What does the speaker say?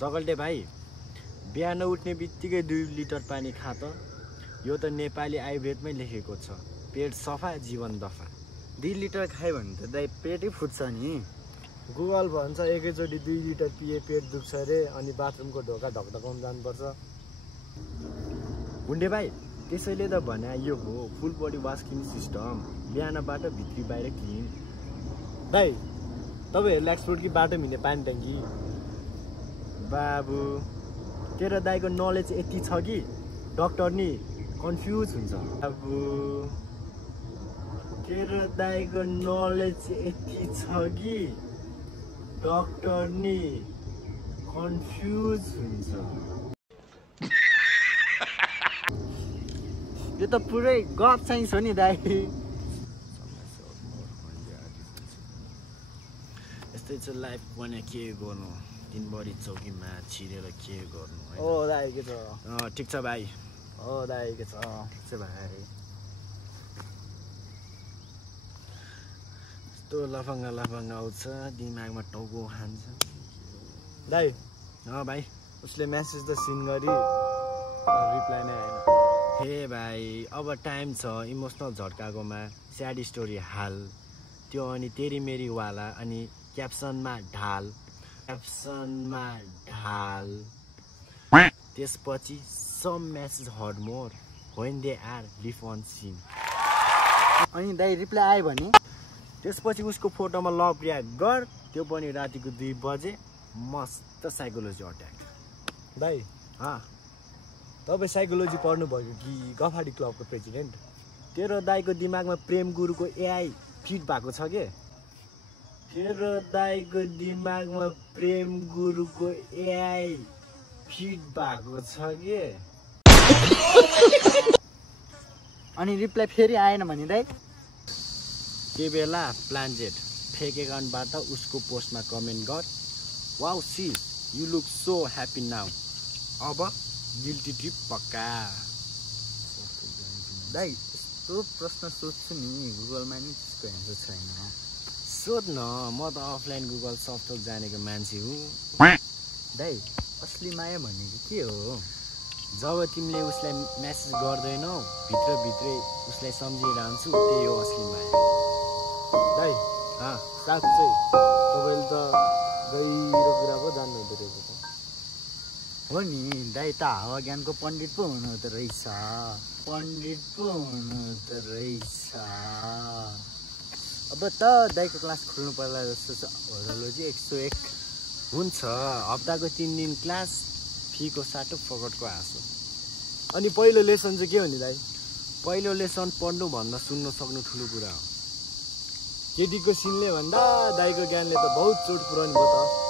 चकल्टे भाइ, बिहान उठ्ने बित्तिकै 2 लिटर पानी खा त। यो त नेपाली आयुर्वेदमै लेखेको छ, पेट सफा जीवन दफा। 2 लिटर खायो भने त दाइ पेटै फुट्छ नि। गुगल भन्छ एकैचोटि 2 लिटर पिए पेट दुख्छ रे, अनि बाथरुमको ढोका ढकढकाउन जानुपर्छ। गुन्डे भाइ, त्यसैले त भने यो हो फुल बडी वास क्लिन सिस्टम, बिहानबाट भित्री बाहिर क्लिन। दाइ, तपाईहरुले एक्सपोर्ट कि बाटो मिल्ने पानी ट्याङ्की? बाबु, तेरो दाइको नलेज यति छ कि डाक्टर नि कन्फ्युज हुन्छ। बाबु, तेरो दाइको नलेज यति छ कि डाक्टर नि कन्फ्युज हुन्छ। यो त पुरै गफ चाहिन्छ नि दाइ। यस्तै छ लाइफ भने के गर्नु, दिनभरि चौकीमा छिरेर के गर्नु। ओ दाइ के छ? ठिक छ भाइ। ओ दाइ के छ? ठिक छ भाइ। यस्तो लफङ्गा लफङ्गा आउँछ, दिमागमा टाउको खान्छ। दाइ, भाइ, उसले मेसेज त सिन गरी रिप्लाई नै आएन। हे भाइ, अब टाइम छ इमोसनल झट्काकोमा स्याड स्टोरी हाल, त्यो अनि तेरी मेरी वाला, अनि क्याप्सनमा ढाल, त्यसपछि some message heard more when they are leave on seen. अनि दाइ रिप्लाई आयो भने त्यसपछि उसको फोटोमा लभ रियाक्ट गर, त्यो पनि रातिको 2 बजे। मस्त साइकोलोजी अट्याक। दाइ, तपाईँ साइकोलोजी पढ्नु भएको कि गफाडी क्लबको प्रेसिडेन्ट? तेरो दाइको दिमागमा प्रेम गुरुको एआई फिट भएको छ के? तेरो दाइको दिमागमा प्रेम गुरुको एआई फिट भएको छ के? अनि रिप्लाई फेरि आएन भने दाइ? त्यो बेला प्लान्जेट फेक एकाउन्टबाट उसको पोस्टमा कमेन्ट गर, wow see you look so happy now, अब गिल्टी ट्रिप पक्का। दाइ, यस्तो प्रश्न सोध्छु नि, गुगलमा नि त्यसको एन्सर छैन। सोध न, म त अफलाइन गुगल सफ्टवेयर जानेको मान्छे हुँ। दाइ, असली माया भनेको के हो? जब तिमीले उसलाई मेसेज गर्दैनौ, भित्रभित्रै उसलाई सम्झिरहन्छु, त्यही हो असली माया। दाइ, साँच्चै तपाईँले त गहिरो कुरा पो जान्नु हुँदो रहेछ त। हो नि दाइ, त हावा ज्ञानको पण्डित पो हुनुहुँदो रहेछ। अब त दाइको क्लास खोल्नु पर्ला जस्तो छ। ओरलोजी 101 हुन्छ, हप्ताको 3 दिन क्लास, फीको साटो पकटको हाँसो। अनि पहिलो लेसन चाहिँ के हो नि दाइ? पहिलो लेसन पढ्नु भन्दा सुन्न सक्नु ठुलो कुरा हो। केटीको सिनले भन्दा दाइको ज्ञानले त बहुत चोट पुऱ्याउनु भयो त।